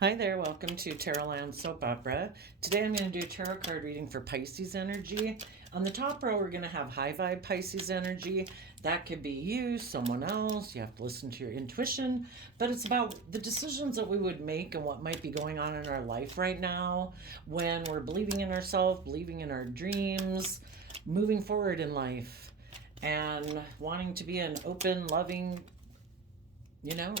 Hi there, welcome to Tarotland Soap Opera. Today I'm going to do a tarot card reading for Pisces energy. On the top row, we're going to have high vibe Pisces energy. That could be you, someone else. You have to listen to your intuition. But it's about the decisions that we would make and what might be going on in our life right now when we're believing in ourselves, believing in our dreams, moving forward in life, and wanting to be an open, loving,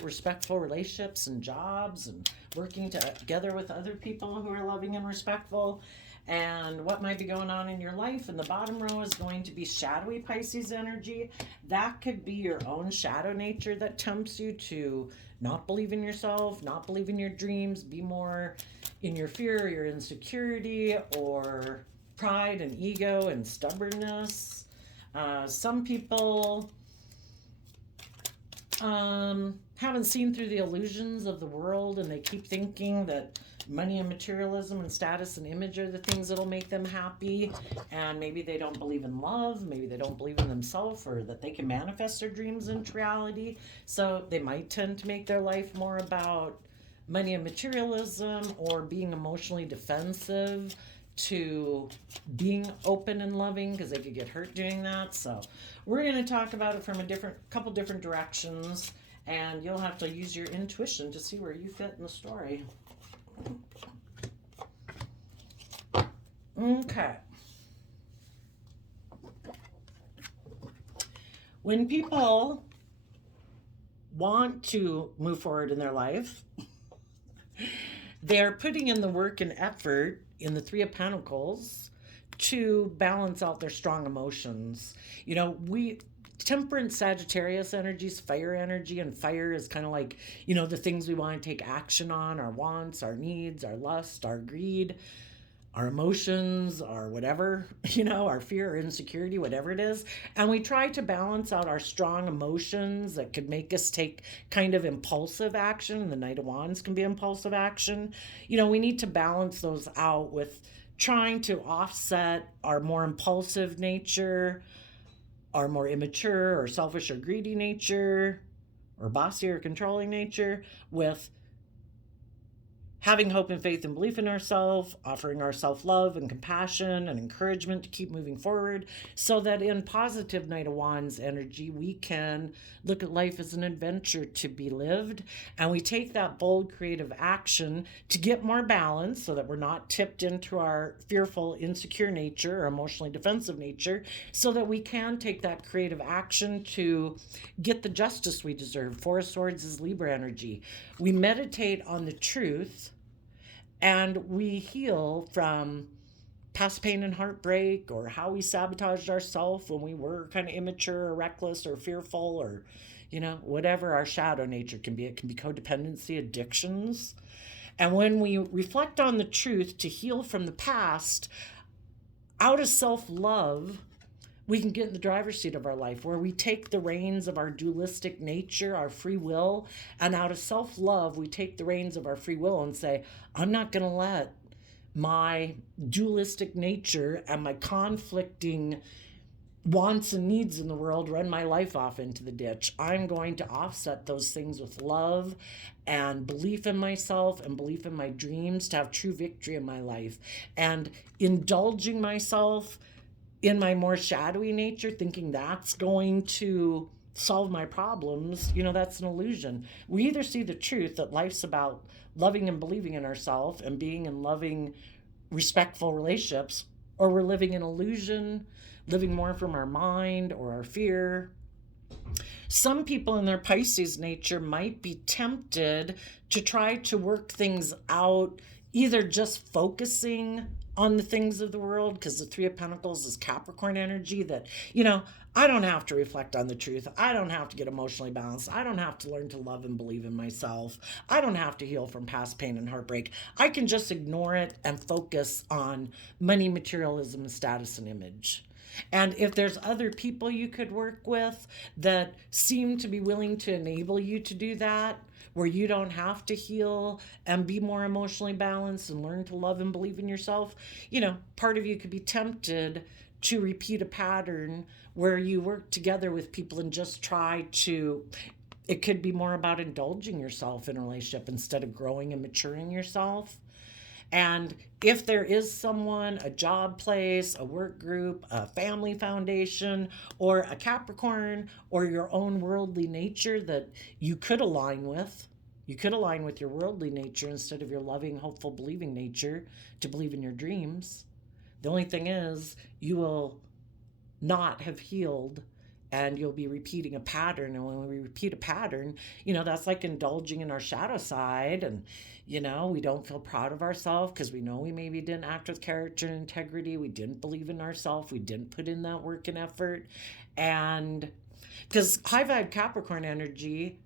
respectful relationships and jobs and working together with other people who are loving and respectful, and what might be going on in your life. And the bottom row is going to be shadowy Pisces energy. That could be your own shadow nature that tempts you to not believe in yourself, not believe in your dreams, be more in your fear, your insecurity, or pride and ego and stubbornness. Some people haven't seen through the illusions of the world, and they keep thinking that money and materialism and status and image are the things that'll make them happy, and maybe they don't believe in love, maybe they don't believe in themselves, or that they can manifest their dreams into reality. So they might tend to make their life more about money and materialism, or being emotionally defensive to being open and loving, because they could get hurt doing that. So we're going to talk about it from a couple different directions, and you'll have to use your intuition to see where you fit in the story. Okay. When people want to move forward in their life, they're putting in the work and effort in the Three of Pentacles to balance out their strong emotions. Temperance Sagittarius energy is fire energy, and fire is kind of like, the things we want to take action on, our wants, our needs, our lust, our greed, our emotions, our whatever, our fear or insecurity, whatever it is. And we try to balance out our strong emotions that could make us take kind of impulsive action. The Knight of Wands can be impulsive action. We need to balance those out with trying to offset our more impulsive nature, our more immature or selfish or greedy nature, or bossy or controlling nature, with having hope and faith and belief in ourselves, offering ourselves love and compassion and encouragement to keep moving forward, so that in positive Knight of Wands energy, we can look at life as an adventure to be lived. And we take that bold, creative action to get more balance, so that we're not tipped into our fearful, insecure nature or emotionally defensive nature, so that we can take that creative action to get the justice we deserve. Four of Swords is Libra energy. We meditate on the truth, and we heal from past pain and heartbreak, or how we sabotaged ourselves when we were kind of immature or reckless or fearful, or, whatever our shadow nature can be. It can be codependency, addictions. And when we reflect on the truth to heal from the past, out of self-love, we can get in the driver's seat of our life, where we take the reins of our dualistic nature, our free will, and out of self-love, we take the reins of our free will and say, I'm not going to let my dualistic nature and my conflicting wants and needs in the world run my life off into the ditch. I'm going to offset those things with love and belief in myself and belief in my dreams to have true victory in my life. And indulging myself in my more shadowy nature, thinking that's going to solve my problems, that's an illusion. We either see the truth that life's about loving and believing in ourselves and being in loving, respectful relationships, or we're living in illusion, living more from our mind or our fear. Some people in their Pisces nature might be tempted to try to work things out, either just focusing on the things of the world, because the Three of Pentacles is Capricorn energy, that, I don't have to reflect on the truth. I don't have to get emotionally balanced. I don't have to learn to love and believe in myself. I don't have to heal from past pain and heartbreak. I can just ignore it and focus on money, materialism, status, and image. And if there's other people you could work with that seem to be willing to enable you to do that, where you don't have to heal and be more emotionally balanced and learn to love and believe in yourself, part of you could be tempted to repeat a pattern where you work together with people and just try to It could be more about indulging yourself in a relationship instead of growing and maturing yourself. And if there is someone, a job place, a work group, a family foundation, or a Capricorn, or your own worldly nature that you could align with, you could align with your worldly nature instead of your loving, hopeful, believing nature to believe in your dreams. The only thing is, you will not have healed and you'll be repeating a pattern. And when we repeat a pattern, that's like indulging in our shadow side. And we don't feel proud of ourselves because we know we maybe didn't act with character and integrity, we didn't believe in ourselves, we didn't put in that work and effort. And because high vibe Capricorn energy,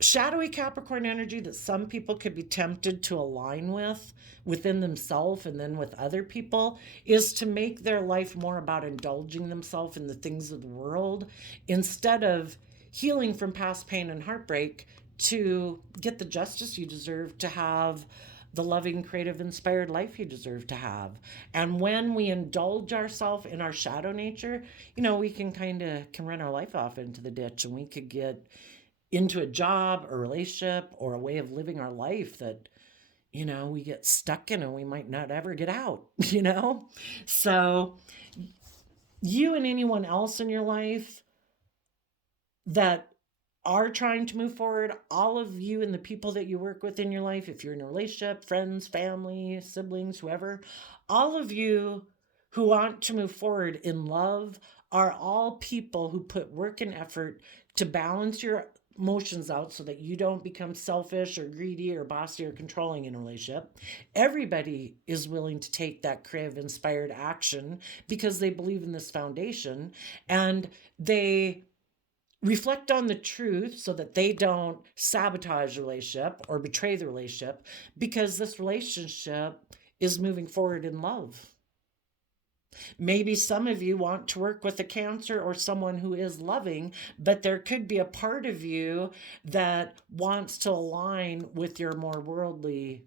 shadowy Capricorn energy that some people could be tempted to align with within themselves and then with other people, is to make their life more about indulging themselves in the things of the world instead of healing from past pain and heartbreak to get the justice you deserve, to have the loving, creative, inspired life you deserve to have. And when we indulge ourselves in our shadow nature, we can run our life off into the ditch, and we could get into a job, a relationship, or a way of living our life that, we get stuck in and we might not ever get out, So, you and anyone else in your life that are trying to move forward, all of you and the people that you work with in your life, if you're in a relationship, friends, family, siblings, whoever, all of you who want to move forward in love are all people who put work and effort to balance your emotions out so that you don't become selfish or greedy or bossy or controlling in a relationship. Everybody is willing to take that creative, inspired action because they believe in this foundation, and they reflect on the truth so that they don't sabotage the relationship or betray the relationship, because this relationship is moving forward in love. Maybe some of you want to work with a Cancer or someone who is loving, but there could be a part of you that wants to align with your more worldly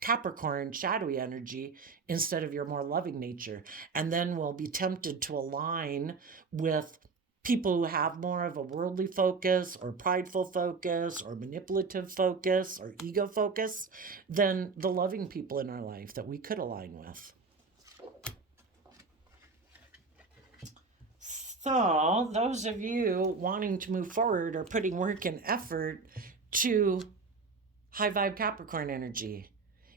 Capricorn shadowy energy instead of your more loving nature. And then will be tempted to align with people who have more of a worldly focus or prideful focus or manipulative focus or ego focus than the loving people in our life that we could align with. So, those of you wanting to move forward are putting work and effort to high vibe Capricorn energy.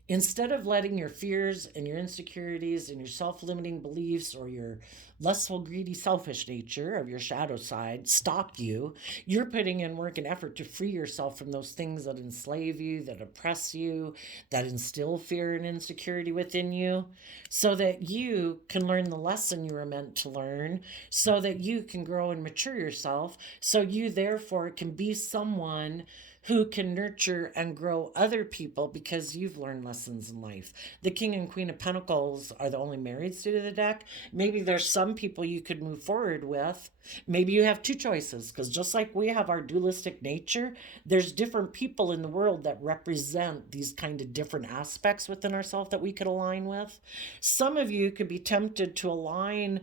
Instead of letting your fears and your insecurities and your self limiting beliefs or your lustful, greedy, selfish nature of your shadow side stop you, you're putting in work and effort to free yourself from those things that enslave you, that oppress you, that instill fear and insecurity within you, so that you can learn the lesson you were meant to learn, so that you can grow and mature yourself, so you therefore can be someone who can nurture and grow other people because you've learned lessons in life. The King and Queen of Pentacles are the only married state of the deck. Maybe there's some people you could move forward with. Maybe you have two choices, because just like we have our dualistic nature, there's different people in the world that represent these kind of different aspects within ourselves that we could align with. Some of you could be tempted to align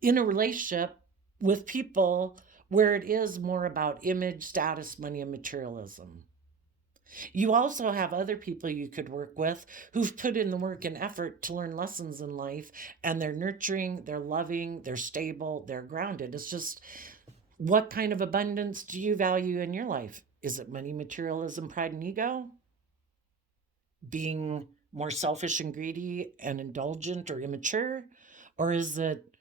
in a relationship with people where it is more about image, status, money, and materialism. You also have other people you could work with who've put in the work and effort to learn lessons in life, and they're nurturing, they're loving, they're stable, they're grounded. It's just, what kind of abundance do you value in your life? Is it money, materialism, pride, and ego? Being more selfish and greedy and indulgent or immature? Or is it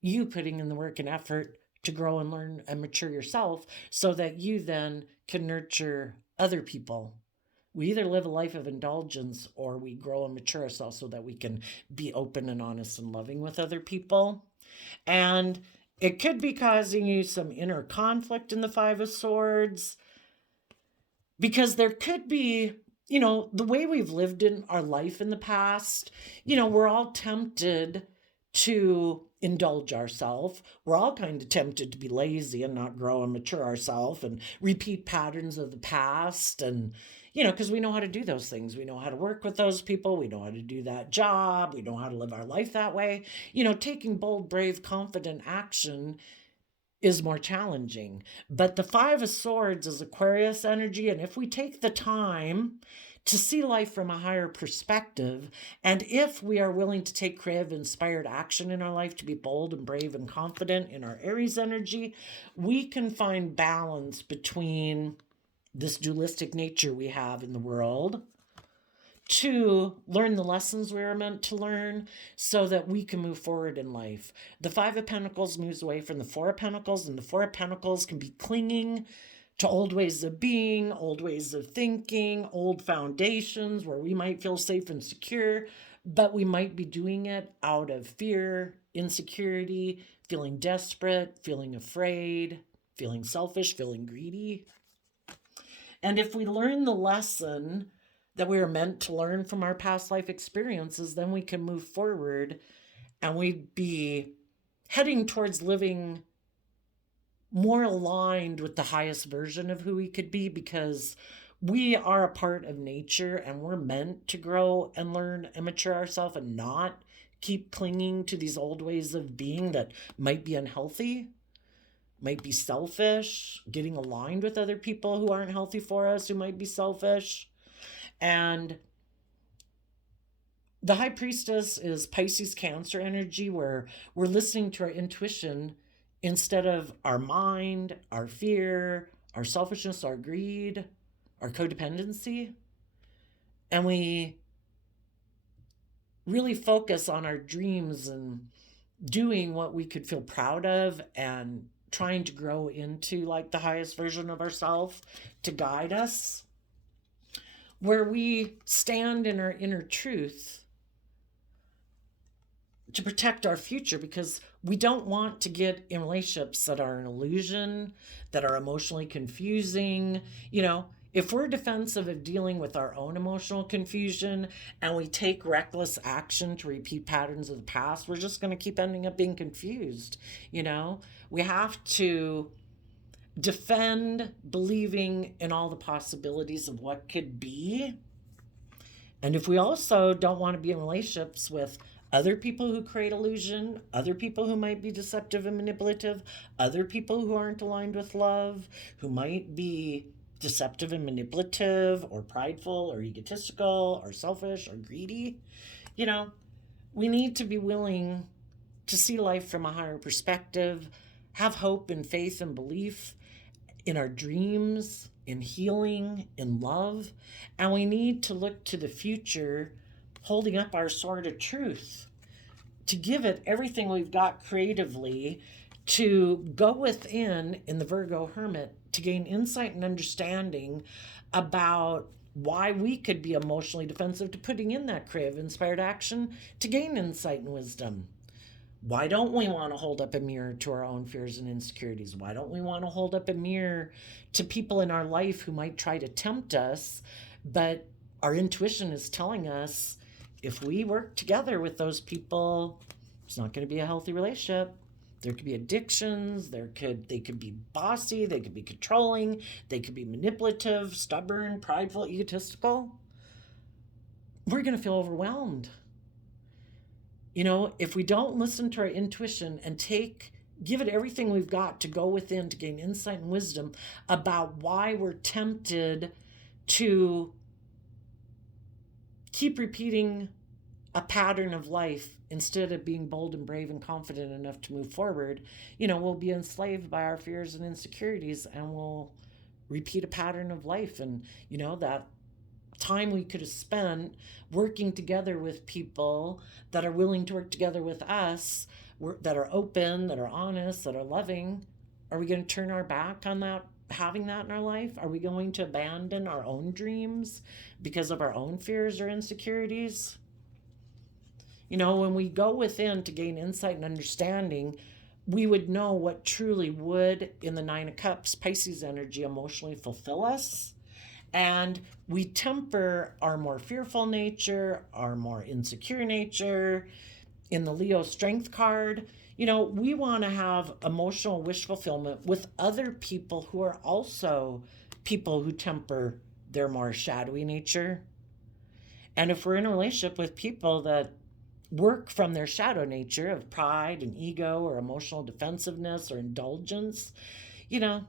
you putting in the work and effort to grow and learn and mature yourself so that you then can nurture other people? We either live a life of indulgence or we grow and mature ourselves so that we can be open and honest and loving with other people. And it could be causing you some inner conflict in the Five of Swords, because there could be, the way we've lived in our life in the past, we're all tempted to indulge ourselves. We're all kind of tempted to be lazy and not grow and mature ourselves and repeat patterns of the past. And, because we know how to do those things. We know how to work with those people. We know how to do that job. We know how to live our life that way. Taking bold, brave, confident action is more challenging. But the Five of Swords is Aquarius energy. And if we take the time to see life from a higher perspective, and if we are willing to take creative, inspired action in our life, to be bold and brave and confident in our Aries energy, we can find balance between this dualistic nature we have in the world to learn the lessons we are meant to learn so that we can move forward in life. The Five of Pentacles moves away from the Four of Pentacles, and the Four of Pentacles can be clinging to old ways of being, old ways of thinking, old foundations where we might feel safe and secure, but we might be doing it out of fear, insecurity, feeling desperate, feeling afraid, feeling selfish, feeling greedy. And if we learn the lesson that we are meant to learn from our past life experiences, then we can move forward and we'd be heading towards living more aligned with the highest version of who we could be, because we are a part of nature and we're meant to grow and learn and mature ourselves and not keep clinging to these old ways of being that might be unhealthy, might be selfish, getting aligned with other people who aren't healthy for us, who might be selfish. And the High Priestess is Pisces Cancer energy, where we're listening to our intuition instead of our mind, our fear, our selfishness, our greed, our codependency. And we really focus on our dreams and doing what we could feel proud of and trying to grow into like the highest version of ourselves to guide us, where we stand in our inner truth to protect our future, because we don't want to get in relationships that are an illusion, that are emotionally confusing. You know, if we're defensive of dealing with our own emotional confusion and we take reckless action to repeat patterns of the past, we're just going to keep ending up being confused. You know, we have to defend believing in all the possibilities of what could be. And if we also don't want to be in relationships with other people who create illusion, other people who might be deceptive and manipulative, other people who aren't aligned with love, who might be deceptive and manipulative or prideful or egotistical or selfish or greedy, you know, we need to be willing to see life from a higher perspective, have hope and faith and belief in our dreams, in healing, in love. And we need to look to the future holding up our sword of truth, to give it everything we've got creatively, to go within in the Virgo Hermit, to gain insight and understanding about why we could be emotionally defensive, to putting in that creative inspired action to gain insight and wisdom. Why don't we want to hold up a mirror to our own fears and insecurities? Why don't we want to hold up a mirror to people in our life who might try to tempt us, but our intuition is telling us if we work together with those people, it's not going to be a healthy relationship. There could be addictions, they could be bossy, they could be controlling, they could be manipulative, stubborn, prideful, egotistical. We're going to feel overwhelmed. You know, if we don't listen to our intuition and give it everything we've got to go within to gain insight and wisdom about why we're tempted to keep repeating a pattern of life instead of being bold and brave and confident enough to move forward, you know, we'll be enslaved by our fears and insecurities and we'll repeat a pattern of life. And, you know, that time we could have spent working together with people that are willing to work together with us, that are open, that are honest, that are loving, are we going to turn our back on that, having that in our life? Are we going to abandon our own dreams because of our own fears or insecurities? You know, when we go within to gain insight and understanding, we would know what truly would, in the Nine of Cups, Pisces energy, emotionally fulfill us. And we temper our more fearful nature, our more insecure nature. In the Leo Strength card, you know, we want to have emotional wish fulfillment with other people who are also people who temper their more shadowy nature. And if we're in a relationship with people that work from their shadow nature of pride and ego or emotional defensiveness or indulgence, you know,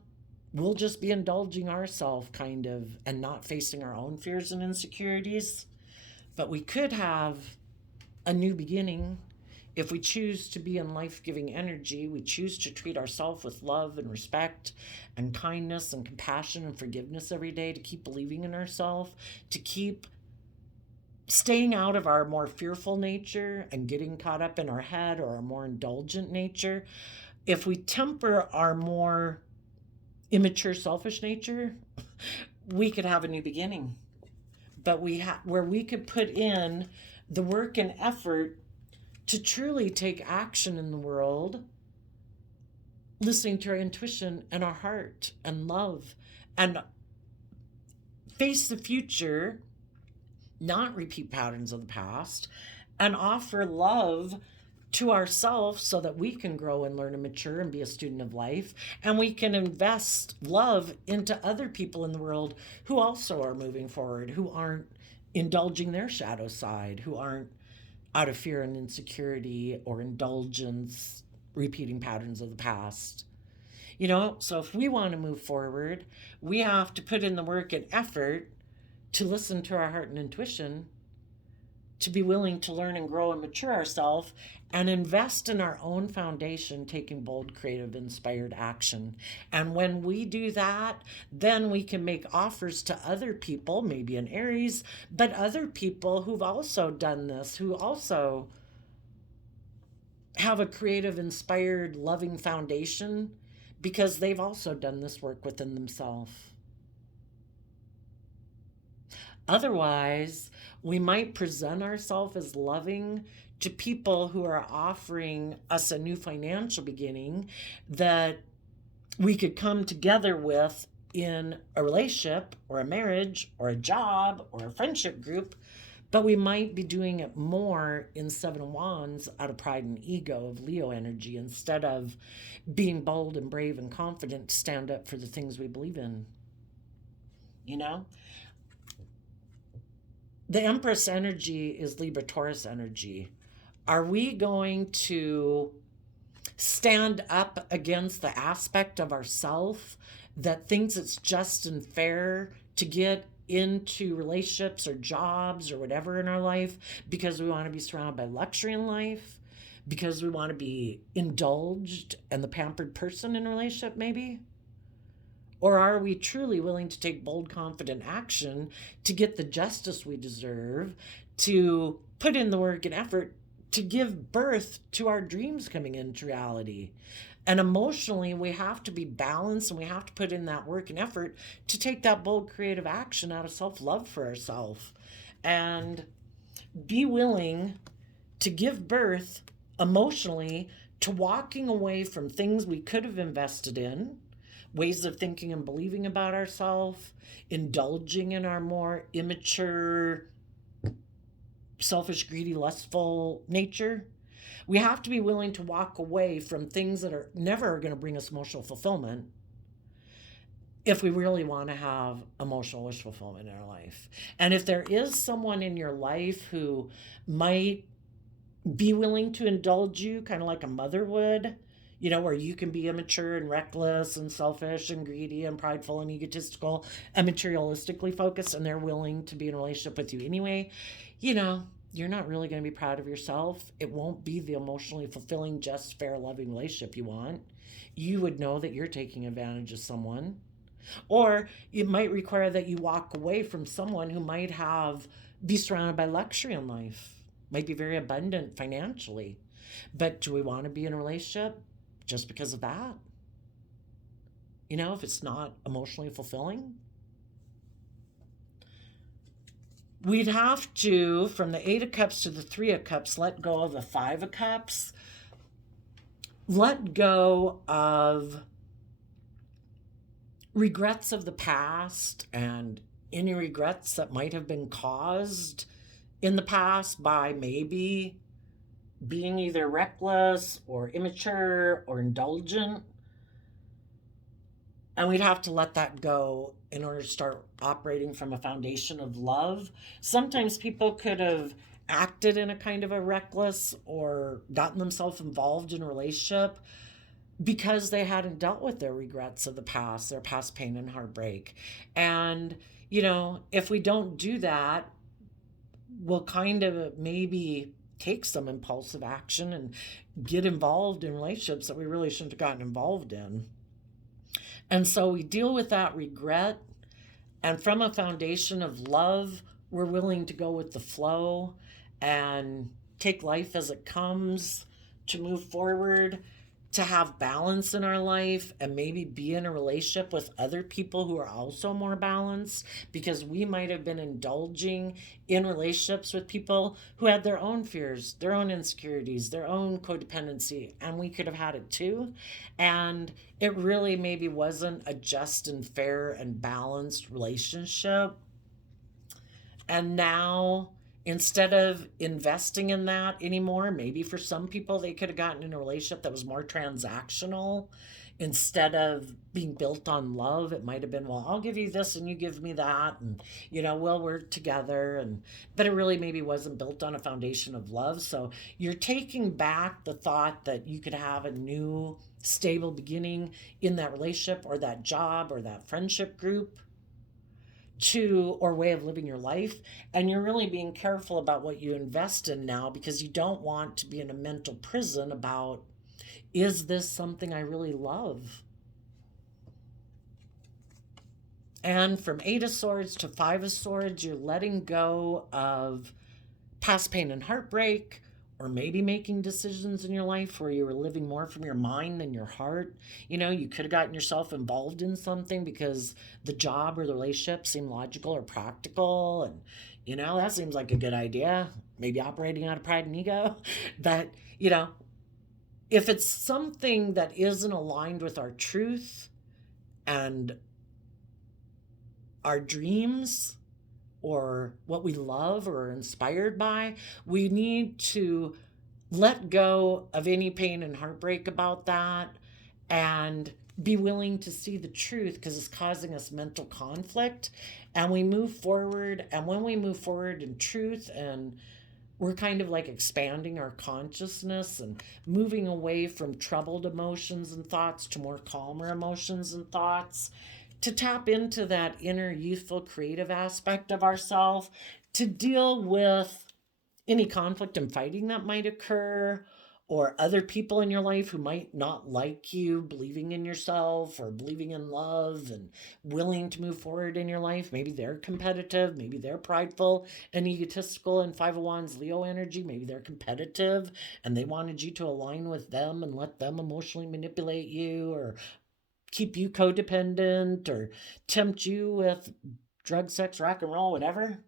we'll just be indulging ourselves kind of and not facing our own fears and insecurities. But we could have a new beginning if we choose to be in life-giving energy. We choose to treat ourselves with love and respect and kindness and compassion and forgiveness every day, to keep believing in ourselves, to keep staying out of our more fearful nature and getting caught up in our head or our more indulgent nature. If we temper our more immature, selfish nature, we could have a new beginning. But where we could put in the work and effort to truly take action in the world, listening to our intuition and our heart and love, and face the future, not repeat patterns of the past, and offer love to ourselves so that we can grow and learn and mature and be a student of life. And we can invest love into other people in the world who also are moving forward, who aren't indulging their shadow side, who aren't out of fear and insecurity or indulgence, repeating patterns of the past. You know, so if we want to move forward, we have to put in the work and effort to listen to our heart and intuition, to be willing to learn and grow and mature ourselves, and invest in our own foundation, taking bold, creative, inspired action. And when we do that, then we can make offers to other people, maybe in Aries, but other people who've also done this, who also have a creative, inspired, loving foundation, because they've also done this work within themselves. Otherwise, we might present ourselves as loving to people who are offering us a new financial beginning that we could come together with in a relationship or a marriage or a job or a friendship group, but we might be doing it more in Seven of Wands out of pride and ego of Leo energy, instead of being bold and brave and confident to stand up for the things we believe in. You know? The Empress energy is Libra Taurus energy. Are we going to stand up against the aspect of ourself that thinks it's just and fair to get into relationships or jobs or whatever in our life because we want to be surrounded by luxury in life, because we want to be indulged and the pampered person in a relationship maybe? Or are we truly willing to take bold, confident action to get the justice we deserve, to put in the work and effort to give birth to our dreams coming into reality? And emotionally, we have to be balanced, and we have to put in that work and effort to take that bold, creative action out of self-love for ourselves and be willing to give birth emotionally to walking away from things we could have invested in, ways of thinking and believing about ourselves, indulging in our more immature, selfish, greedy, lustful nature. We have to be willing to walk away from things that are never going to bring us emotional fulfillment if we really want to have emotional wish fulfillment in our life. And if there is someone in your life who might be willing to indulge you, kind of like a mother would, you know, where you can be immature and reckless and selfish and greedy and prideful and egotistical and materialistically focused, and they're willing to be in a relationship with you anyway, you know, you're not really going to be proud of yourself. It won't be the emotionally fulfilling, just, fair, loving relationship you want. You would know that you're taking advantage of someone. Or it might require that you walk away from someone who might be surrounded by luxury in life, might be very abundant financially. But do we want to be in a relationship just because of that? You know, if it's not emotionally fulfilling? We'd have to, from the Eight of Cups to the Three of Cups, let go of the Five of Cups. Let go of regrets of the past and any regrets that might have been caused in the past by maybe being either reckless or immature or indulgent. And we'd have to let that go in order to start operating from a foundation of love. Sometimes people could have acted in a kind of a reckless or gotten themselves involved in a relationship because they hadn't dealt with their regrets of the past, their past pain and heartbreak. And, if we don't do that, we'll kind of maybe take some impulsive action and get involved in relationships that we really shouldn't have gotten involved in. And so we deal with that regret. And from a foundation of love, we're willing to go with the flow and take life as it comes, to move forward, to have balance in our life, and maybe be in a relationship with other people who are also more balanced, because we might have been indulging in relationships with people who had their own fears, their own insecurities, their own codependency, and we could have had it too. And it really maybe wasn't a just and fair and balanced relationship. And now, instead of investing in that anymore, maybe for some people, they could have gotten in a relationship that was more transactional. Instead of being built on love, it might have been, well, I'll give you this and you give me that. And, we'll work together. But it really maybe wasn't built on a foundation of love. So you're taking back the thought that you could have a new, stable beginning in that relationship or that job or that friendship group or way of living your life. And you're really being careful about what you invest in now, because you don't want to be in a mental prison about, is this something I really love? And from 8 of Swords to 5 of Swords, you're letting go of past pain and heartbreak, or maybe making decisions in your life where you were living more from your mind than your heart. You could have gotten yourself involved in something because the job or the relationship seemed logical or practical. And, that seems like a good idea. Maybe operating out of pride and ego. But, if it's something that isn't aligned with our truth and our dreams, or what we love or are inspired by, we need to let go of any pain and heartbreak about that and be willing to see the truth, because it's causing us mental conflict. And we move forward. And when we move forward in truth, and we're kind of like expanding our consciousness and moving away from troubled emotions and thoughts to more calmer emotions and thoughts, to tap into that inner youthful creative aspect of ourself, to deal with any conflict and fighting that might occur, or other people in your life who might not like you believing in yourself or believing in love and willing to move forward in your life. Maybe they're competitive, maybe they're prideful and egotistical, and 5 of Wands Leo energy. Maybe they're competitive and they wanted you to align with them and let them emotionally manipulate you, or keep you codependent, or tempt you with drug, sex, rock and roll, whatever.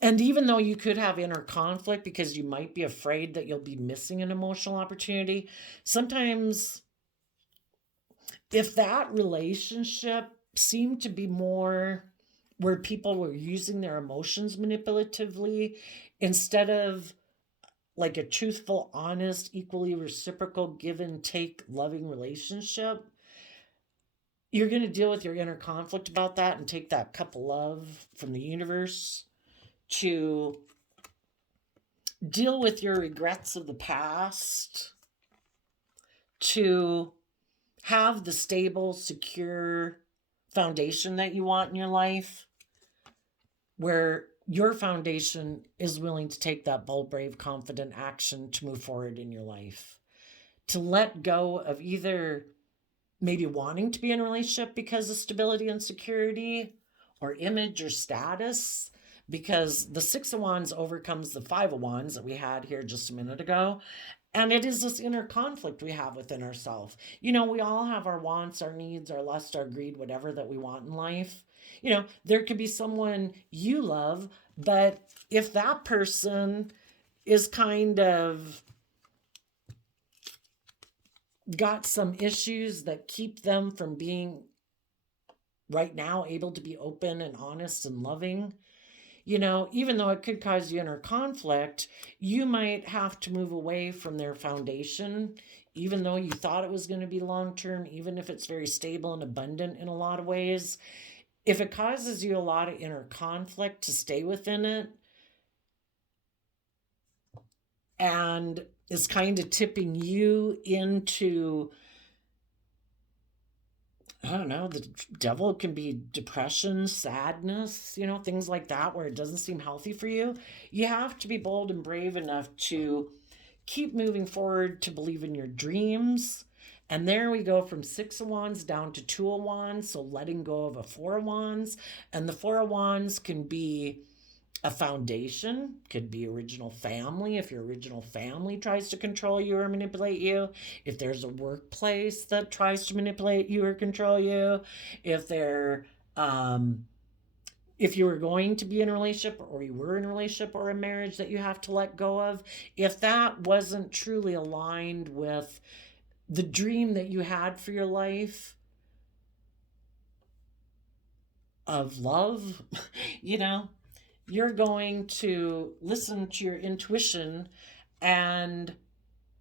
And even though you could have inner conflict because you might be afraid that you'll be missing an emotional opportunity, sometimes if that relationship seemed to be more where people were using their emotions manipulatively, instead of like a truthful, honest, equally reciprocal, give and take, loving relationship, you're going to deal with your inner conflict about that and take that cup of love from the universe to deal with your regrets of the past, to have the stable, secure foundation that you want in your life, where your foundation is willing to take that bold, brave, confident action to move forward in your life. To let go of either maybe wanting to be in a relationship because of stability and security, or image or status, because the 6 of Wands overcomes the 5 of Wands that we had here just a minute ago. And it is this inner conflict we have within ourselves. We all have our wants, our needs, our lust, our greed, whatever that we want in life. There could be someone you love, but if that person is kind of got some issues that keep them from being right now able to be open and honest and loving, even though it could cause you inner conflict, you might have to move away from their foundation, even though you thought it was going to be long term, even if it's very stable and abundant in a lot of ways. if it causes you a lot of inner conflict, to stay within it and is kind of tipping you into, I don't know, the devil can be depression, sadness, things like that, where it doesn't seem healthy for you. You have to be bold and brave enough to keep moving forward, to believe in your dreams. And there we go from 6 of Wands down to 2 of Wands. So letting go of a 4 of Wands. And the 4 of Wands can be a foundation, could be original family. If your original family tries to control you or manipulate you, if there's a workplace that tries to manipulate you or control you, if you were going to be in a relationship, or you were in a relationship or a marriage that you have to let go of, if that wasn't truly aligned with the dream that you had for your life of love, you're going to listen to your intuition and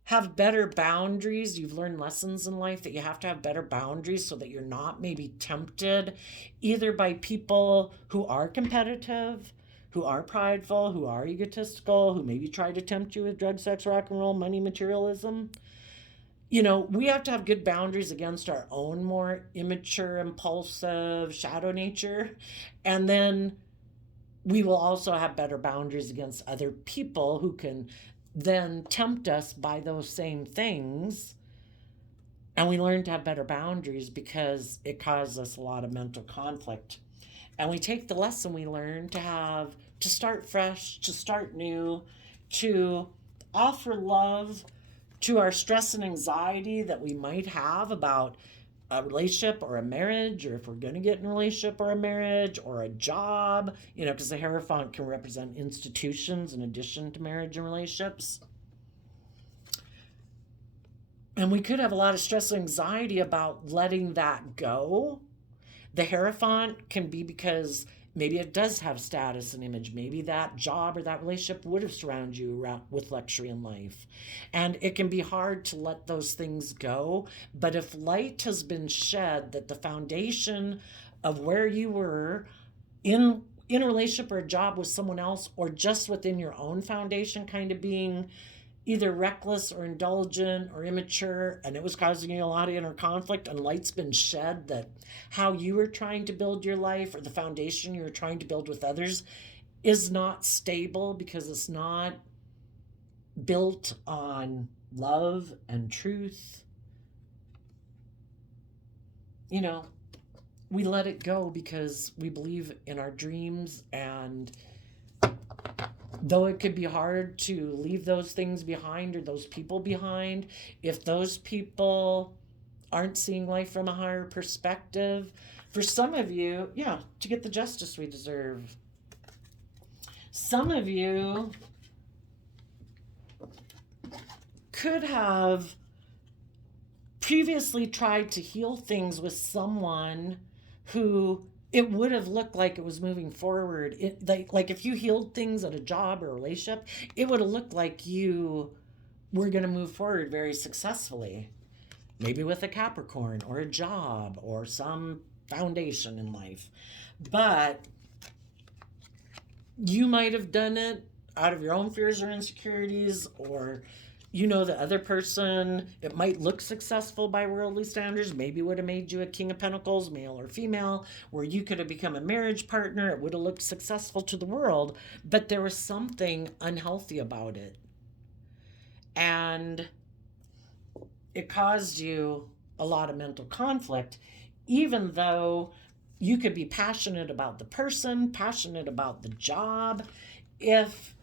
have better boundaries. You've learned lessons in life that you have to have better boundaries so that you're not maybe tempted either by people who are competitive, who are prideful, who are egotistical, who maybe try to tempt you with drug, sex, rock and roll, money, materialism. We have to have good boundaries against our own more immature, impulsive, shadow nature. And then we will also have better boundaries against other people who can then tempt us by those same things. And we learn to have better boundaries because it causes us a lot of mental conflict. And we take the lesson we learn to start fresh, to start new, to offer love to our stress and anxiety that we might have about a relationship or a marriage, or if we're going to get in a relationship or a marriage or a job, because the Hierophant can represent institutions in addition to marriage and relationships. And we could have a lot of stress and anxiety about letting that go. The Hierophant can be because maybe it does have status and image. Maybe that job or that relationship would have surrounded you with luxury in life. And it can be hard to let those things go. But if light has been shed, that the foundation of where you were in a relationship or a job with someone else, or just within your own foundation, kind of being either reckless or indulgent or immature, and it was causing you a lot of inner conflict, and light's been shed that how you were trying to build your life or the foundation you were trying to build with others is not stable because it's not built on love and truth. We let it go because we believe in our dreams, and though it could be hard to leave those things behind or those people behind, if those people aren't seeing life from a higher perspective, for some of you, to get the justice we deserve. Some of you could have previously tried to heal things with someone who it would have looked like it was moving forward. Like if you healed things at a job or a relationship, it would have looked like you were going to move forward very successfully. Maybe with a Capricorn or a job or some foundation in life. But you might have done it out of your own fears or insecurities, or the other person, it might look successful by worldly standards. Maybe it would have made you a King of Pentacles, male or female, where you could have become a marriage partner. It would have looked successful to the world, but there was something unhealthy about it. And it caused you a lot of mental conflict, even though you could be passionate about the person, passionate about the job. If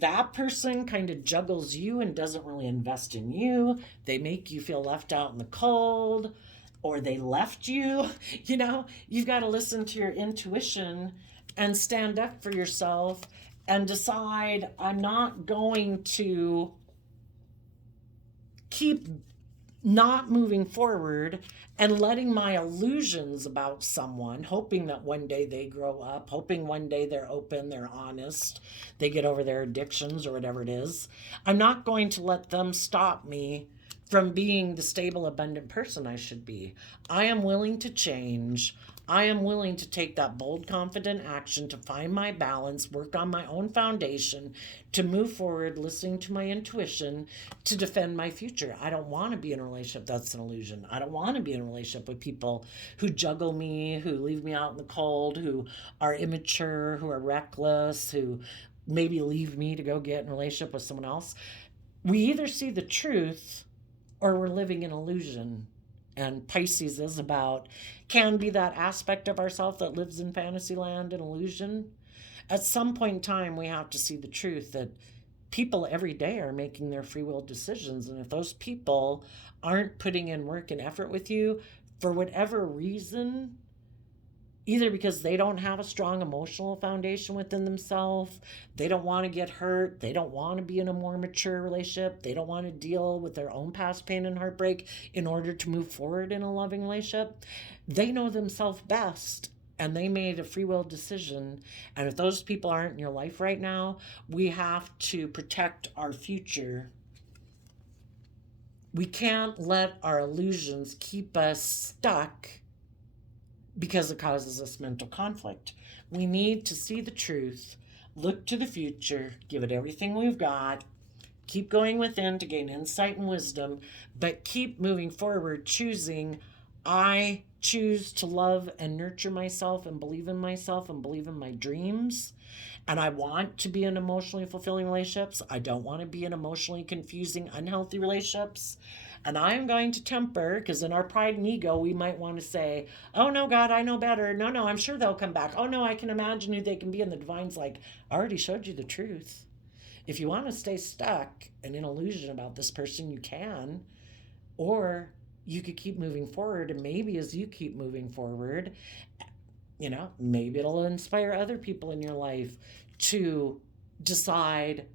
that person kind of juggles you and doesn't really invest in you, they make you feel left out in the cold, or they left you, you've got to listen to your intuition and stand up for yourself and decide, I'm not going to keep not moving forward and letting my illusions about someone, hoping that one day they grow up, hoping one day they're open, they're honest, they get over their addictions or whatever it is. I'm not going to let them stop me from being the stable, abundant person I should be. I am willing to change. I am willing to take that bold, confident action to find my balance, work on my own foundation, to move forward, listening to my intuition, to defend my future. I don't want to be in a relationship that's an illusion. I don't want to be in a relationship with people who juggle me, who leave me out in the cold, who are immature, who are reckless, who maybe leave me to go get in a relationship with someone else. We either see the truth or we're living in illusion. And Pisces is about, can be that aspect of ourself that lives in fantasy land and illusion. At some point in time, we have to see the truth that people every day are making their free will decisions. And if those people aren't putting in work and effort with you for whatever reason, either because they don't have a strong emotional foundation within themselves, they don't want to get hurt, they don't want to be in a more mature relationship, they don't want to deal with their own past pain and heartbreak in order to move forward in a loving relationship, they know themselves best and they made a free will decision. And if those people aren't in your life right now, we have to protect our future. We can't let our illusions keep us stuck because it causes us mental conflict. We need to see the truth, look to the future, give it everything we've got, keep going within to gain insight and wisdom, but keep moving forward, choosing, I choose to love and nurture myself and believe in myself and believe in my dreams. And I want to be in emotionally fulfilling relationships. I don't want to be in emotionally confusing, unhealthy relationships. And I am going to temper, because in our pride and ego, we might want to say, oh no, God, I know better. No, no, I'm sure they'll come back. Oh no, I can imagine who they can be. And the divine's like, I already showed you the truth. If you want to stay stuck and in illusion about this person, you can. Or you could keep moving forward. And maybe as you keep moving forward, maybe it'll inspire other people in your life to decide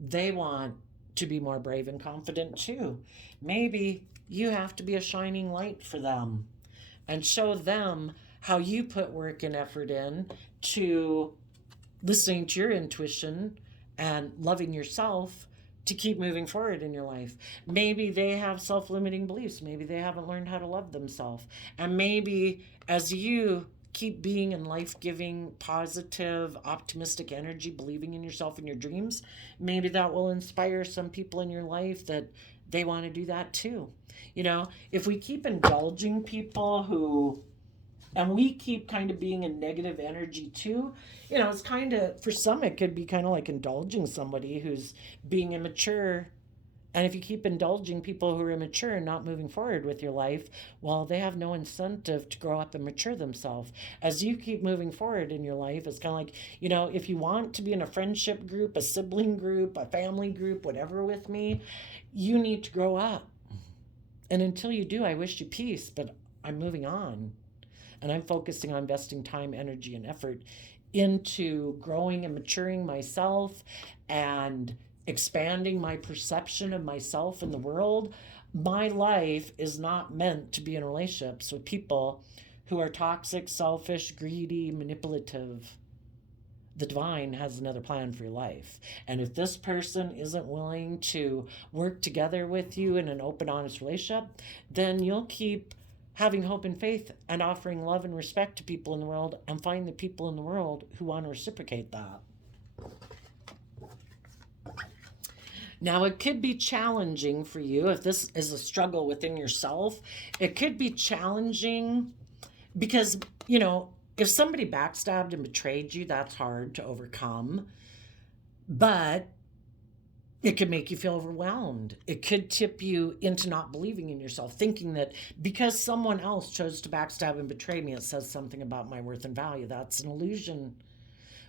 they want to be more brave and confident too. Maybe you have to be a shining light for them and show them how you put work and effort in to listening to your intuition and loving yourself to keep moving forward in your life. Maybe they have self-limiting beliefs. Maybe they haven't learned how to love themselves. And maybe as you keep being in life-giving, positive, optimistic energy, believing in yourself and your dreams, maybe that will inspire some people in your life that they want to do that too. If we keep indulging people and we keep kind of being in negative energy too, it's kind of, for some, it could be kind of like indulging somebody who's being immature. And if you keep indulging people who are immature and not moving forward with your life, well, they have no incentive to grow up and mature themselves. As you keep moving forward in your life, it's kind of like, if you want to be in a friendship group, a sibling group, a family group, whatever with me, you need to grow up. And until you do, I wish you peace, but I'm moving on. And I'm focusing on investing time, energy, and effort into growing and maturing myself and expanding my perception of myself in the world. My life is not meant to be in relationships with people who are toxic, selfish, greedy, manipulative. The divine has another plan for your life. And if this person isn't willing to work together with you in an open, honest relationship, then you'll keep having hope and faith and offering love and respect to people in the world and find the people in the world who want to reciprocate that. Now, it could be challenging for you if this is a struggle within yourself. It could be challenging because, if somebody backstabbed and betrayed you, that's hard to overcome. But it could make you feel overwhelmed. It could tip you into not believing in yourself, thinking that because someone else chose to backstab and betray me, it says something about my worth and value. That's an illusion.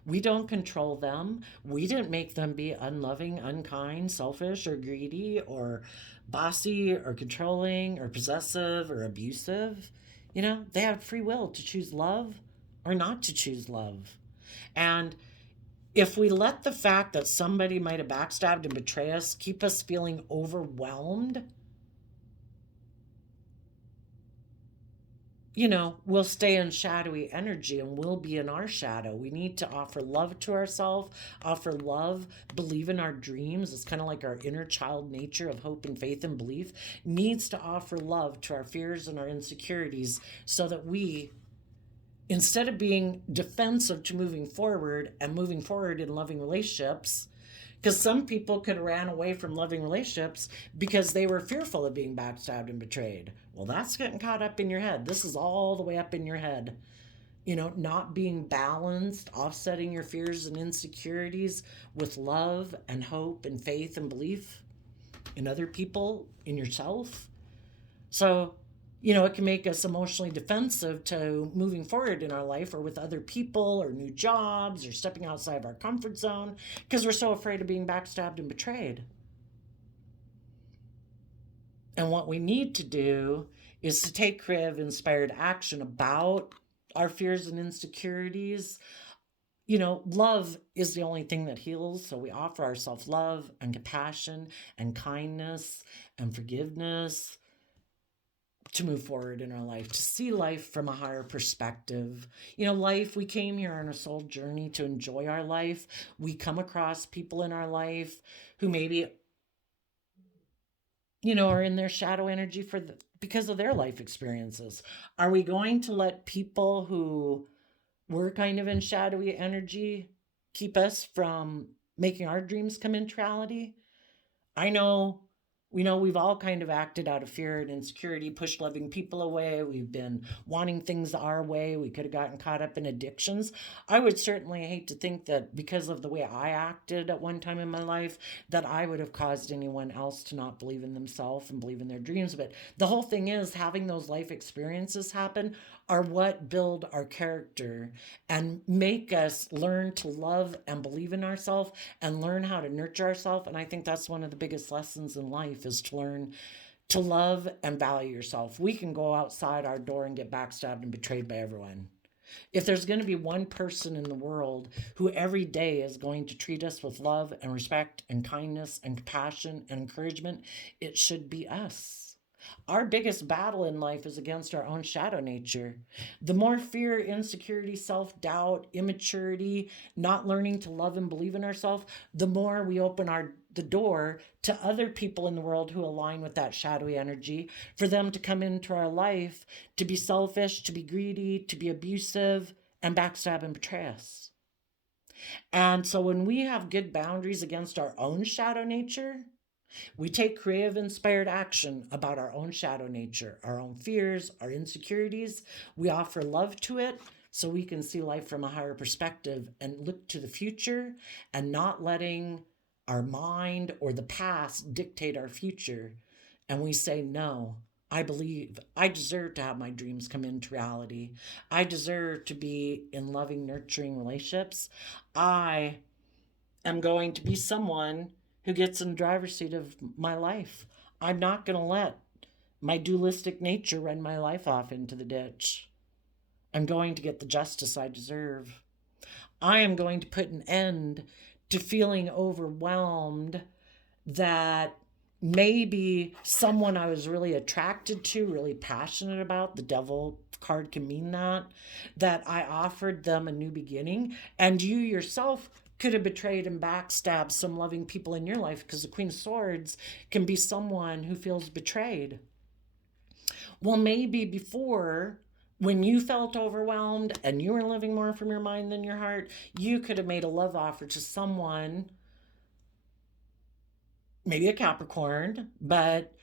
We don't control them. We didn't make them be unloving, unkind, selfish, or greedy, or bossy, or controlling, or possessive, or abusive. They have free will to choose love or not to choose love. And if we let the fact that somebody might have backstabbed and betrayed us keep us feeling overwhelmed, we'll stay in shadowy energy and we'll be in our shadow. We need to offer love to ourselves, offer love, believe in our dreams. It's kind of like our inner child nature of hope and faith and belief needs to offer love to our fears and our insecurities so that we instead of being defensive to moving forward and moving forward in loving relationships, because some people could have ran away from loving relationships because they were fearful of being backstabbed and betrayed. Well, that's getting caught up in your head. This is all the way up in your head. Not being balanced, offsetting your fears and insecurities with love and hope and faith and belief in other people, in yourself. So, it can make us emotionally defensive to moving forward in our life or with other people or new jobs or stepping outside of our comfort zone because we're so afraid of being backstabbed and betrayed. And what we need to do is to take creative, inspired action about our fears and insecurities. Love is the only thing that heals. So we offer ourselves love and compassion and kindness and forgiveness to move forward in our life, to see life from a higher perspective. Life, we came here on a soul journey to enjoy our life. We come across people in our life who maybe, are in their shadow energy because of their life experiences. Are we going to let people who were kind of in shadowy energy keep us from making our dreams come into reality? I know we've all kind of acted out of fear and insecurity, pushed loving people away. We've been wanting things our way. We could have gotten caught up in addictions. I would certainly hate to think that because of the way I acted at one time in my life, that I would have caused anyone else to not believe in themselves and believe in their dreams. But the whole thing is, having those life experiences happen are what build our character and make us learn to love and believe in ourselves and learn how to nurture ourselves. And I think that's one of the biggest lessons in life, is to learn to love and value yourself. We can go outside our door and get backstabbed and betrayed by everyone. If there's going to be one person in the world who every day is going to treat us with love and respect and kindness and compassion and encouragement, it should be us. Our biggest battle in life is against our own shadow nature. The more fear, insecurity, self-doubt, immaturity, not learning to love and believe in ourselves, the more we open the door to other people in the world who align with that shadowy energy, for them to come into our life, to be selfish, to be greedy, to be abusive, and backstab and betray us. And so when we have good boundaries against our own shadow nature, we take creative, inspired action about our own shadow nature, our own fears, our insecurities. We offer love to it so we can see life from a higher perspective and look to the future and not letting our mind or the past dictate our future. And we say, no, I believe I deserve to have my dreams come into reality. I deserve to be in loving, nurturing relationships. I am going to be someone who gets in the driver's seat of my life. I'm not going to let my dualistic nature run my life off into the ditch. I'm going to get the justice I deserve. I am going to put an end to feeling overwhelmed that maybe someone I was really attracted to, really passionate about, the devil card can mean that I offered them a new beginning, and you yourself could have betrayed and backstabbed some loving people in your life, because the Queen of Swords can be someone who feels betrayed. Well, maybe before, when you felt overwhelmed and you were living more from your mind than your heart, you could have made a love offer to someone, maybe a Capricorn, but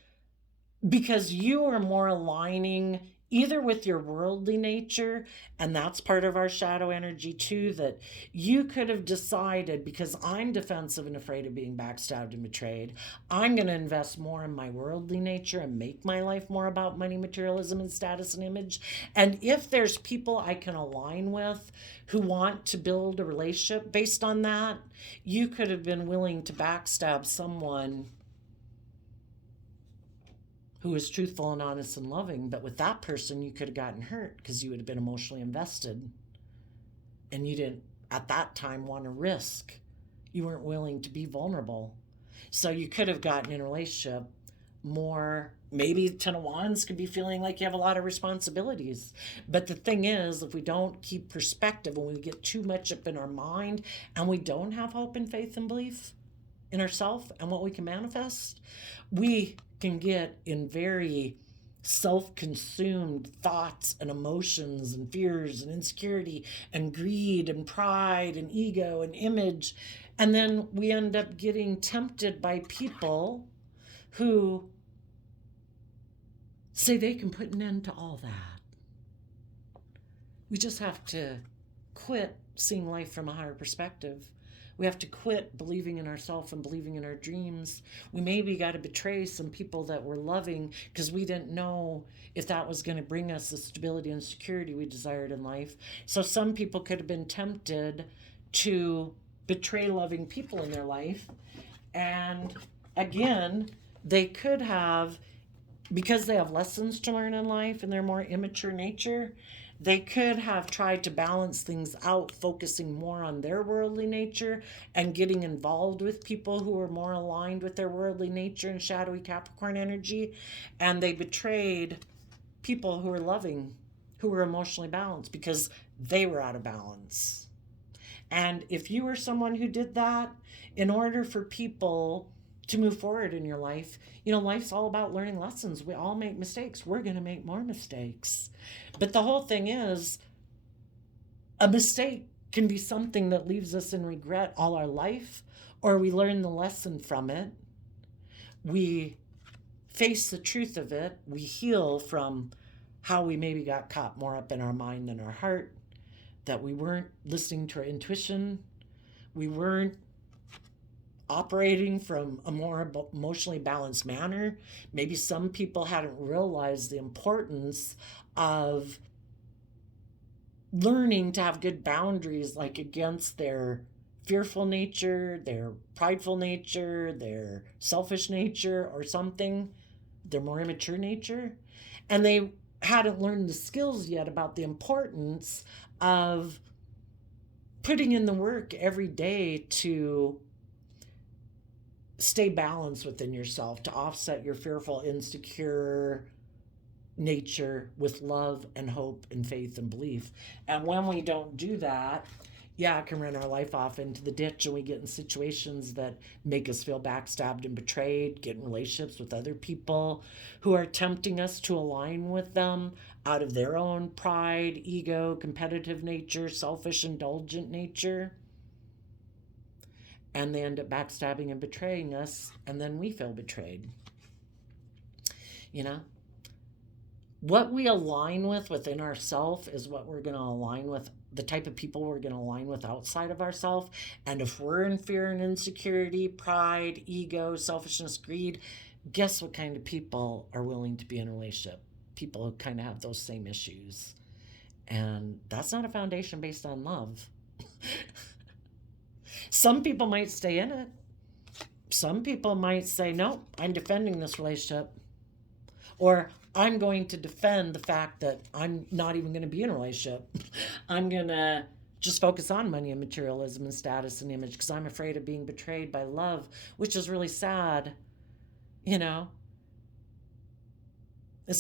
because you are more aligning either with your worldly nature, and that's part of our shadow energy too, that you could have decided, because I'm defensive and afraid of being backstabbed and betrayed, I'm going to invest more in my worldly nature and make my life more about money, materialism, and status and image. And if there's people I can align with who want to build a relationship based on that, you could have been willing to backstab someone who is truthful and honest and loving, but with that person you could have gotten hurt because you would have been emotionally invested and you didn't at that time want to risk. You weren't willing to be vulnerable. So you could have gotten in a relationship more, maybe Ten of Wands could be feeling like you have a lot of responsibilities. But the thing is, if we don't keep perspective, when we get too much up in our mind and we don't have hope and faith and belief in ourselves and what we can manifest, we can get in very self-consumed thoughts and emotions and fears and insecurity and greed and pride and ego and image. And then we end up getting tempted by people who say they can put an end to all that. We just have to quit seeing life from a higher perspective. We have to quit believing in ourselves and believing in our dreams. We maybe got to betray some people that we're loving because we didn't know if that was going to bring us the stability and security we desired in life. So some people could have been tempted to betray loving people in their life. And again, they could have, because they have lessons to learn in life and they're more immature nature, they could have tried to balance things out, focusing more on their worldly nature and getting involved with people who were more aligned with their worldly nature and shadowy Capricorn energy. And they betrayed people who were loving, who were emotionally balanced, because they were out of balance. And if you were someone who did that, in order for people to move forward in your life, life's all about learning lessons. We all make mistakes. We're going to make more mistakes. But the whole thing is, a mistake can be something that leaves us in regret all our life, or we learn the lesson from it. We face the truth of it. We heal from how we maybe got caught more up in our mind than our heart, that we weren't listening to our intuition. We weren't operating from a more emotionally balanced manner. Maybe some people hadn't realized the importance of learning to have good boundaries, like against their fearful nature, their prideful nature, their selfish nature, or something, their more immature nature. And they hadn't learned the skills yet about the importance of putting in the work every day to stay balanced within yourself, to offset your fearful, insecure nature with love and hope and faith and belief. And when we don't do that, it can run our life off into the ditch, and we get in situations that make us feel backstabbed and betrayed, get in relationships with other people who are tempting us to align with them out of their own pride, ego, competitive nature, selfish, indulgent nature. And they end up backstabbing and betraying us, and then we feel betrayed. What we align with within ourselves is what we're going to align with, the type of people we're going to align with outside of ourselves. And if we're in fear and insecurity, pride, ego, selfishness, greed, guess what kind of people are willing to be in a relationship? People who kind of have those same issues. And that's not a foundation based on love. Some people might stay in it. Some people might say, no, I'm defending this relationship. Or I'm going to defend the fact that I'm not even going to be in a relationship. I'm going to just focus on money and materialism and status and image because I'm afraid of being betrayed by love, which is really sad. It's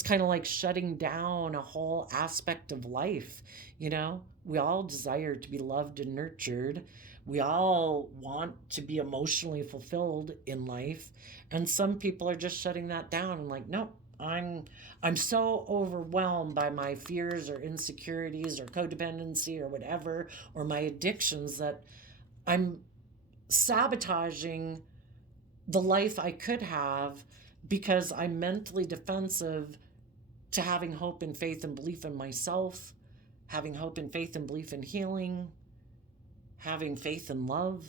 kind of like shutting down a whole aspect of life. We all desire to be loved and nurtured. We all want to be emotionally fulfilled in life. And some people are just shutting that down and like, no, I'm so overwhelmed by my fears or insecurities or codependency or whatever, or my addictions, that I'm sabotaging the life I could have because I'm mentally defensive to having hope and faith and belief in myself, having hope and faith and belief in healing, having faith and love.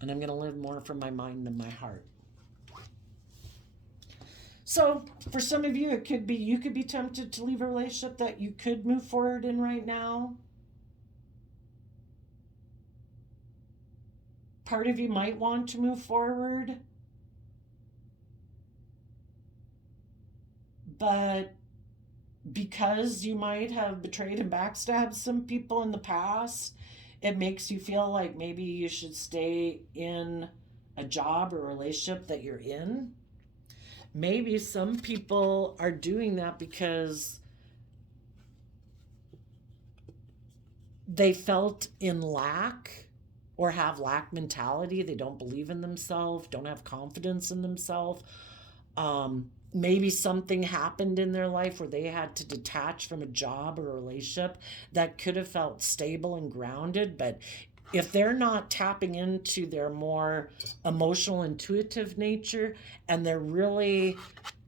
And I'm going to live more from my mind than my heart. So for some of you, you could be tempted to leave a relationship that you could move forward in right now. Part of you might want to move forward, but because you might have betrayed and backstabbed some people in the past, it makes you feel like maybe you should stay in a job or relationship that you're in. Maybe some people are doing that because they felt in lack or have lack mentality. They don't believe in themselves, don't have confidence in themselves, Maybe something happened in their life where they had to detach from a job or a relationship that could have felt stable and grounded. But if they're not tapping into their more emotional, intuitive nature, and they're really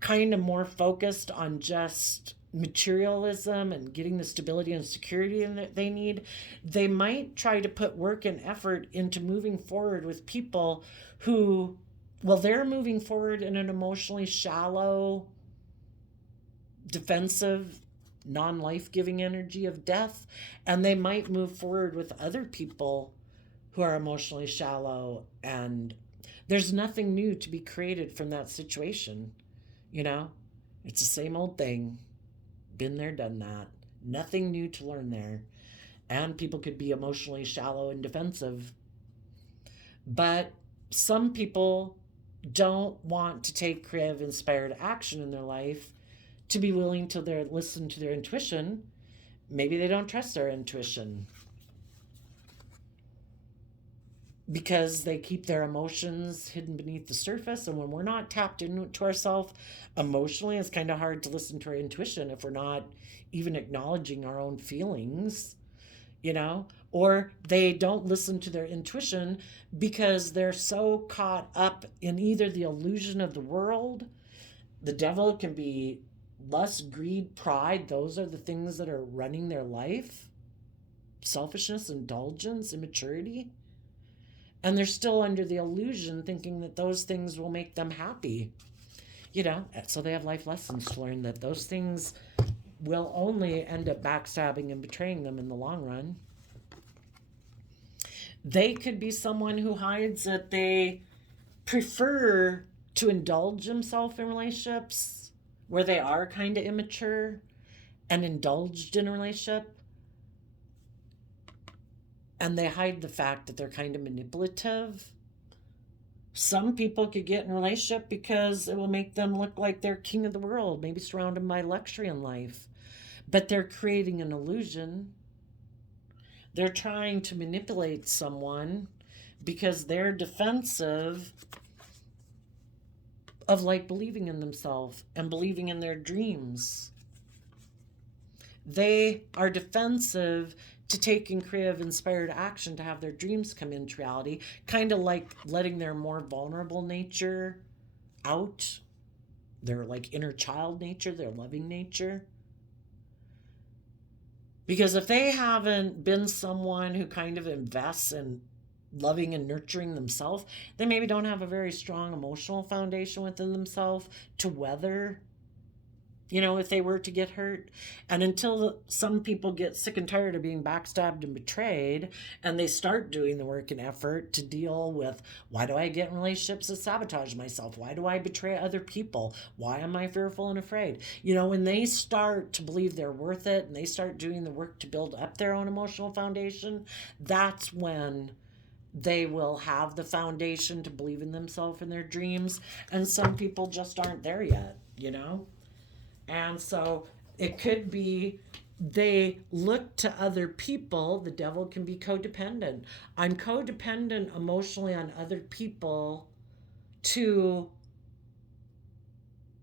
kind of more focused on just materialism and getting the stability and security that they need, they might try to put work and effort into moving forward with people who, well, they're moving forward in an emotionally shallow, defensive, non life giving energy of death. And they might move forward with other people who are emotionally shallow. And there's nothing new to be created from that situation. You know, it's the same old thing. Been there, done that. Nothing new to learn there. And people could be emotionally shallow and defensive. But some people don't want to take creative, inspired action in their life to be willing to listen to their intuition. Maybe they don't trust their intuition because they keep their emotions hidden beneath the surface. And when we're not tapped into ourselves emotionally, it's kind of hard to listen to our intuition if we're not even acknowledging our own feelings, you know? Or they don't listen to their intuition because they're so caught up in either the illusion of the world. The devil can be lust, greed, pride. Those are the things that are running their life. Selfishness, indulgence, immaturity. And they're still under the illusion thinking that those things will make them happy. You know, so they have life lessons to learn that those things will only end up backstabbing and betraying them in the long run. They could be someone who hides that they prefer to indulge themselves in relationships where they are kind of immature and indulged in a relationship. And they hide the fact that they're kind of manipulative. Some people could get in a relationship because it will make them look like they're king of the world, maybe surrounded by luxury in life. But they're creating an illusion. They're trying to manipulate someone because they're defensive of like believing in themselves and believing in their dreams. They are defensive to taking creative, inspired action to have their dreams come into reality, kind of like letting their more vulnerable nature out, their like inner child nature, their loving nature. Because if they haven't been someone who kind of invests in loving and nurturing themselves, they maybe don't have a very strong emotional foundation within themselves to weather, you know, if they were to get hurt. And until some people get sick and tired of being backstabbed and betrayed, and they start doing the work and effort to deal with, why do I get in relationships that sabotage myself? Why do I betray other people? Why am I fearful and afraid? You know, when they start to believe they're worth it and they start doing the work to build up their own emotional foundation, that's when they will have the foundation to believe in themselves and their dreams. And some people just aren't there yet, you know? And so it could be they look to other people. The devil can be codependent. I'm codependent emotionally on other people to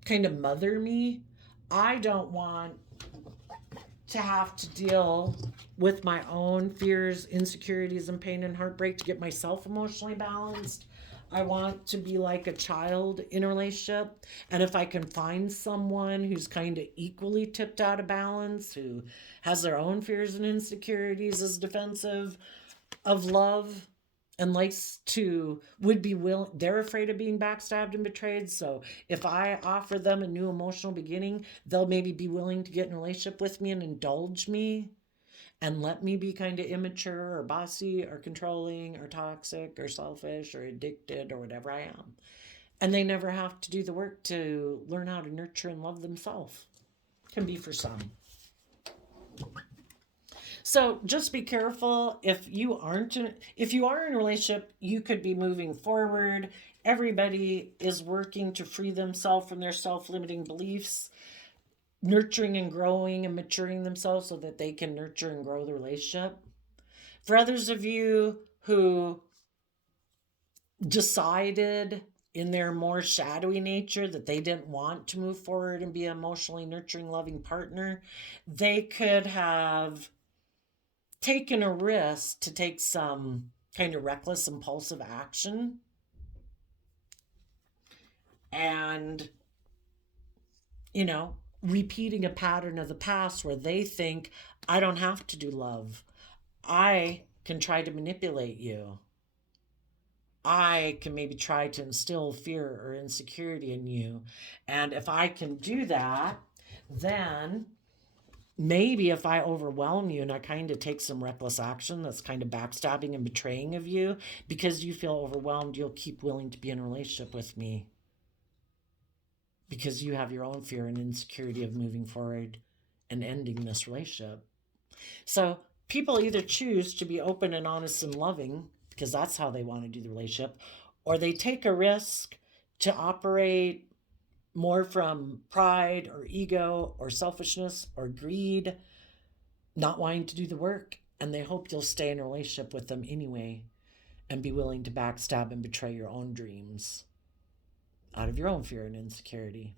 kind of mother me. I don't want to have to deal with my own fears, insecurities, and pain and heartbreak to get myself emotionally balanced. I want to be like a child in a relationship. And if I can find someone who's kind of equally tipped out of balance, who has their own fears and insecurities, is defensive of love, and likes to, would be willing, they're afraid of being backstabbed and betrayed. So if I offer them a new emotional beginning, they'll maybe be willing to get in a relationship with me and indulge me and let me be kind of immature or bossy or controlling or toxic or selfish or addicted or whatever I am. And they never have to do the work to learn how to nurture and love themselves. Can be for some. So just be careful. If you are in a relationship, you could be moving forward. Everybody is working to free themselves from their self-limiting beliefs, nurturing and growing and maturing themselves so that they can nurture and grow the relationship. For others of you who decided in their more shadowy nature, that they didn't want to move forward and be an emotionally nurturing, loving partner, they could have taken a risk to take some kind of reckless, impulsive action. And, you know, repeating a pattern of the past where they think, I don't have to do love. I can try to manipulate you. I can maybe try to instill fear or insecurity in you. And if I can do that, then maybe if I overwhelm you and I kind of take some reckless action that's kind of backstabbing and betraying of you, because you feel overwhelmed, you'll keep willing to be in a relationship with me because you have your own fear and insecurity of moving forward and ending this relationship. So people either choose to be open and honest and loving because that's how they want to do the relationship, or they take a risk to operate more from pride or ego or selfishness or greed, not wanting to do the work, and they hope you'll stay in a relationship with them anyway and be willing to backstab and betray your own dreams out of your own fear and insecurity.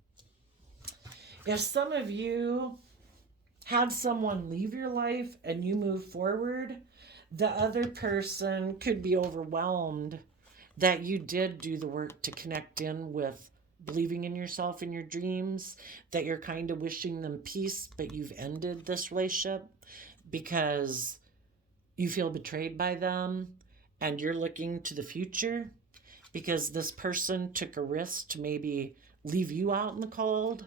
If some of you have someone leave your life and you move forward, the other person could be overwhelmed that you did do the work to connect in with believing in yourself and your dreams, that you're kind of wishing them peace, but you've ended this relationship because you feel betrayed by them and you're looking to the future because this person took a risk to maybe leave you out in the cold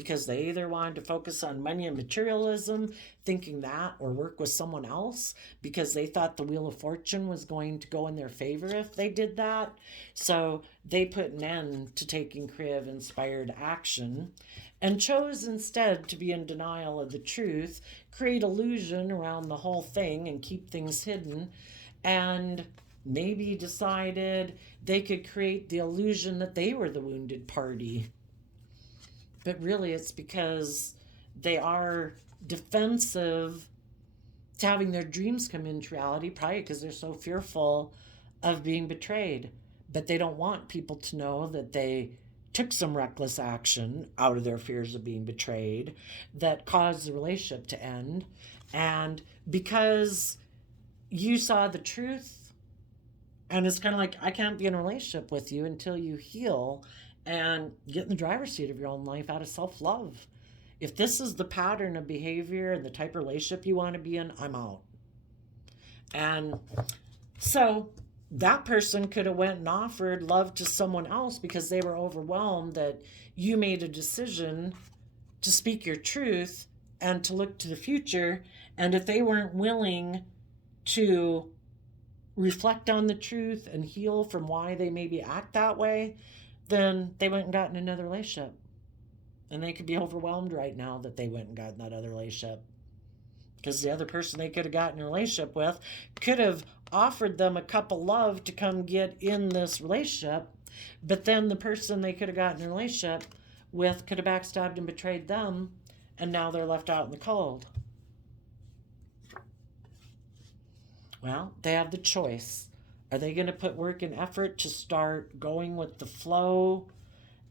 because they either wanted to focus on money and materialism, thinking that, or work with someone else because they thought the Wheel of Fortune was going to go in their favor if they did that. So they put an end to taking creative, inspired action and chose instead to be in denial of the truth, create illusion around the whole thing and keep things hidden, and maybe decided they could create the illusion that they were the wounded party. But really, it's because they are defensive to having their dreams come into reality, probably because they're so fearful of being betrayed. But they don't want people to know that they took some reckless action out of their fears of being betrayed that caused the relationship to end. And because you saw the truth, and it's kind of like, I can't be in a relationship with you until you heal and get in the driver's seat of your own life out of self-love. If this is the pattern of behavior and the type of relationship you want to be in, I'm out. And so that person could have went and offered love to someone else because they were overwhelmed that you made a decision to speak your truth and to look to the future. And if they weren't willing to reflect on the truth and heal from why they maybe act that way, then they went and got in another relationship. And they could be overwhelmed right now that they went and got in that other relationship. Because the other person they could have gotten in a relationship with could have offered them a cup of love to come get in this relationship. But then the person they could have gotten in a relationship with could have backstabbed and betrayed them. And now they're left out in the cold. Well, they have the choice. Are they going to put work and effort to start going with the flow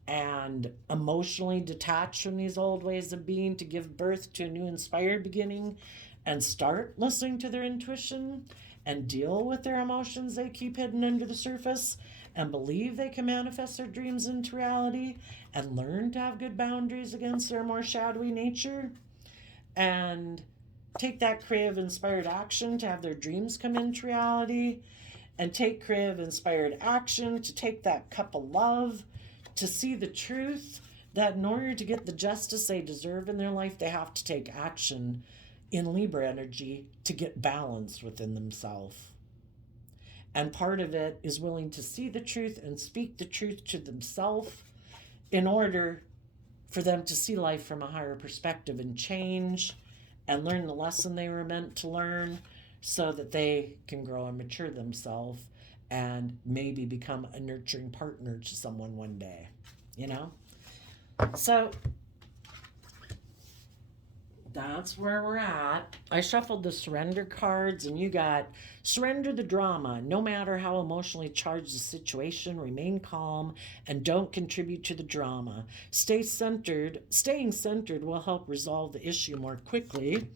and emotionally detach from these old ways of being to give birth to a new inspired beginning and start listening to their intuition and deal with their emotions they keep hidden under the surface and believe they can manifest their dreams into reality and learn to have good boundaries against their more shadowy nature and take that creative inspired action to have their dreams come into reality and take creative inspired action to take that cup of love to see the truth that in order to get the justice they deserve in their life, they have to take action in Libra energy to get balance within themselves. And part of it is willing to see the truth and speak the truth to themselves in order for them to see life from a higher perspective and change and learn the lesson they were meant to learn so that they can grow and mature themselves and maybe become a nurturing partner to someone one day, you know? So That's where we're at. I shuffled the surrender cards, and you got surrender the drama. No matter how emotionally charged the situation, remain calm and don't contribute to the drama. Stay centered. Staying centered will help resolve the issue more quickly.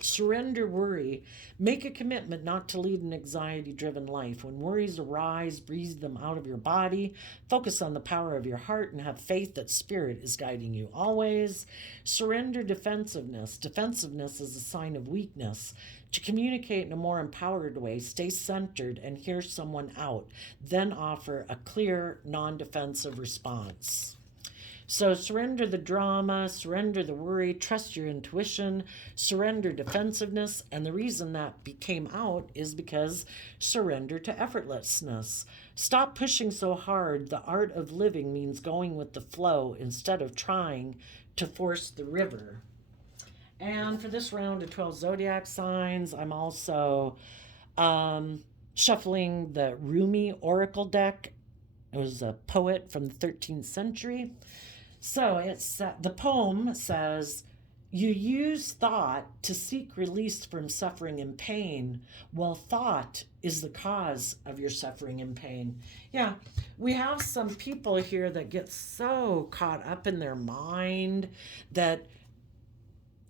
Surrender worry. Make a commitment not to lead an anxiety driven life. When worries arise, breathe them out of your body. Focus on the power of your heart and have faith that spirit is guiding you always. Surrender defensiveness. Defensiveness is a sign of weakness. To communicate in a more empowered way, stay centered and hear someone out. Then offer a clear, non defensive response. So surrender the drama, surrender the worry, trust your intuition, surrender defensiveness. And the reason that came out is because surrender to effortlessness. Stop pushing so hard. The art of living means going with the flow instead of trying to force the river. And for this round of 12 zodiac signs, I'm also shuffling the Rumi Oracle deck. It was a poet from the 13th century. So it's the poem says, you use thought to seek release from suffering and pain, while thought is the cause of your suffering and pain. Yeah, we have some people here that get so caught up in their mind that,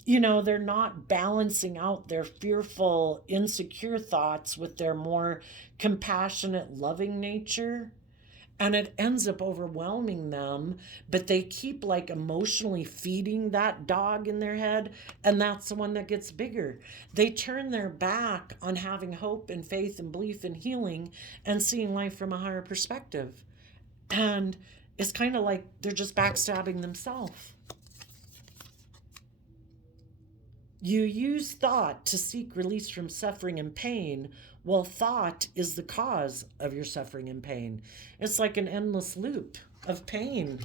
they're not balancing out their fearful, insecure thoughts with their more compassionate, loving nature. And it ends up overwhelming them, but they keep like emotionally feeding that dog in their head, and that's the one that gets bigger. They turn their back on having hope and faith and belief and healing and seeing life from a higher perspective. And it's kind of like they're just backstabbing themselves. You use thought to seek release from suffering and pain, while thought is the cause of your suffering and pain. It's like an endless loop of pain.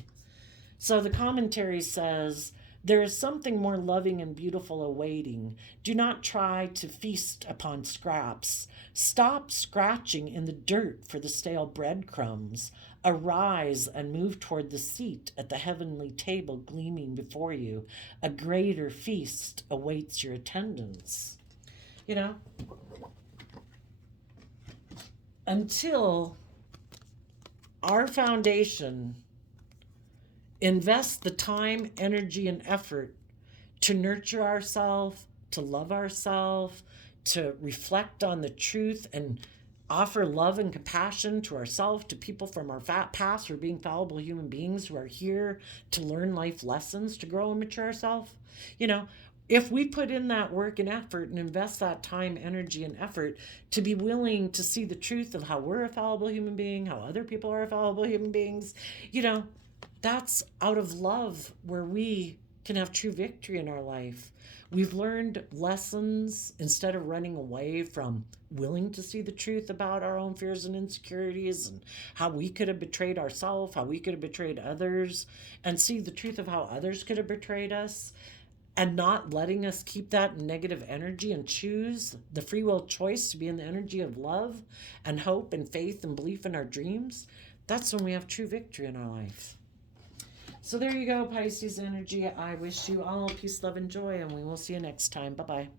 So the commentary says, there is something more loving and beautiful awaiting. Do not try to feast upon scraps. Stop scratching in the dirt for the stale breadcrumbs. Arise and move toward the seat at the heavenly table gleaming before you. A greater feast awaits your attendance. Until our foundation invests the time, energy, and effort to nurture ourselves, to love ourselves, to reflect on the truth and offer love and compassion to ourselves, to people from our past, who are being fallible human beings who are here to learn life lessons, to grow and mature ourselves. If we put in that work and effort and invest that time, energy, and effort to be willing to see the truth of how we're a fallible human being, how other people are fallible human beings, that's out of love where we can have true victory in our life. We've learned lessons instead of running away from willing to see the truth about our own fears and insecurities and how we could have betrayed ourselves, how we could have betrayed others, and see the truth of how others could have betrayed us, and not letting us keep that negative energy and choose the free will choice to be in the energy of love and hope and faith and belief in our dreams. That's when we have true victory in our life. So there you go, Pisces energy. I wish you all peace, love, and joy, and we will see you next time. Bye-bye.